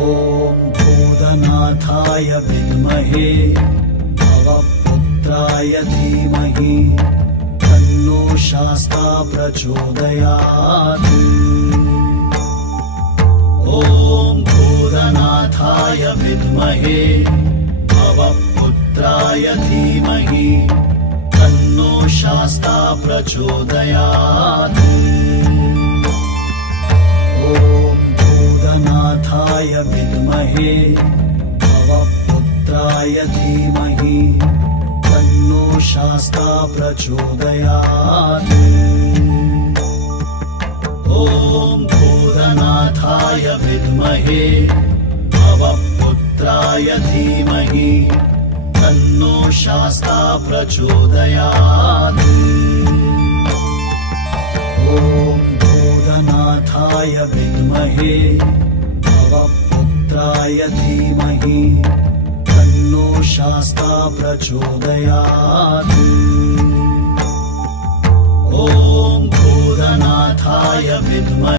ॐ भूतनाथाय विद्महे भवपुत्राय धीमहि तन्नो शास्ता प्रचोदयात्। ॐ भूतनाथाय विद्महे भवपुत्राय धीमहि तन्नो शास्ता प्रचोदयात्। ॐ भूतनाथाय विद्महे भवपुत्राय धीमहि तन्नो शास्ता प्रचोदयात्। ॐ भूतनाथाय विद्महे भवपुत्राय धीमहि तन्नो शास्ता प्रचोदयात्। ॐ भूतनाथाय विद्महे भवपुत्राय धीमहि तन्नो शास्ता प्रचोदयात्। ॐ भूतनाथाय विद्महे